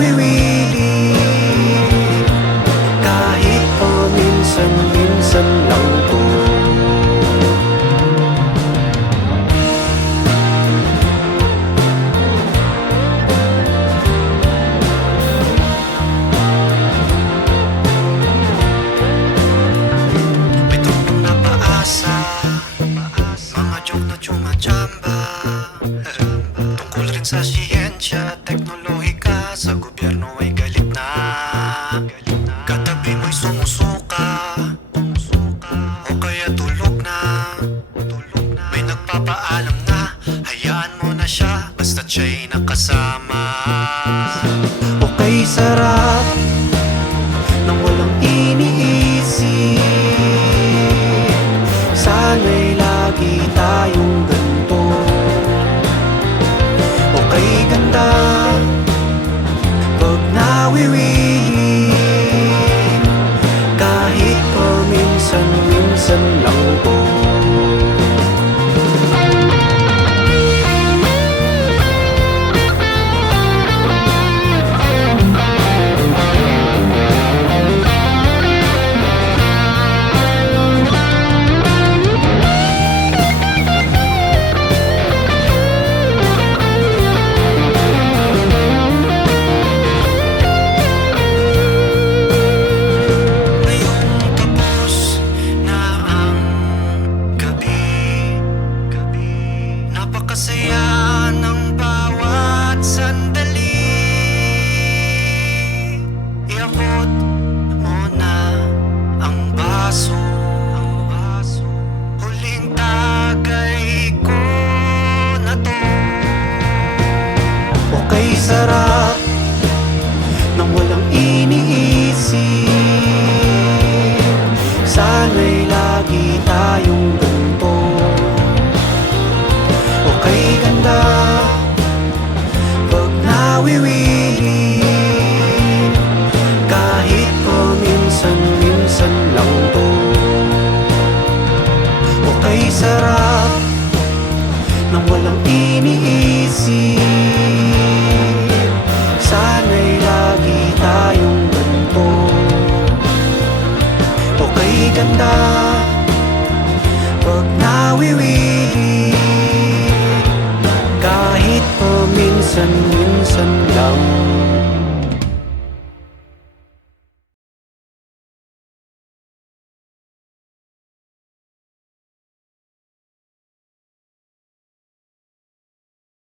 nawiwili, kahit paminsan-minsan lang to. May tumpong napaasa, mga joke na chumachamba, tungkol rin sa siyensya, teknolohika, sa gobyerno ay galit na. Katabi mo'y sumusuka, o kaya tulog na. May nagpapaalam na, hayaan mo na siya, basta't siya'y nakasama. Okay, sarap nang walang iniisip, sana'y lagi tayong ganito. Okay, ganda pag nawiwili, kahit paminsan-minsan lang to. Napakasaya ng bawat sandali, iabot mo na ang baso, huling tagay ko na to. Okay, sarap nang walang iniisip, sana'y lagi tayong ganito. Okay, ganda pag nawiwili, kahit paminsan-minsan lang to. Okay, sarap nang walang iniisip, sana'y lagi tayong ganito. Okay, ganda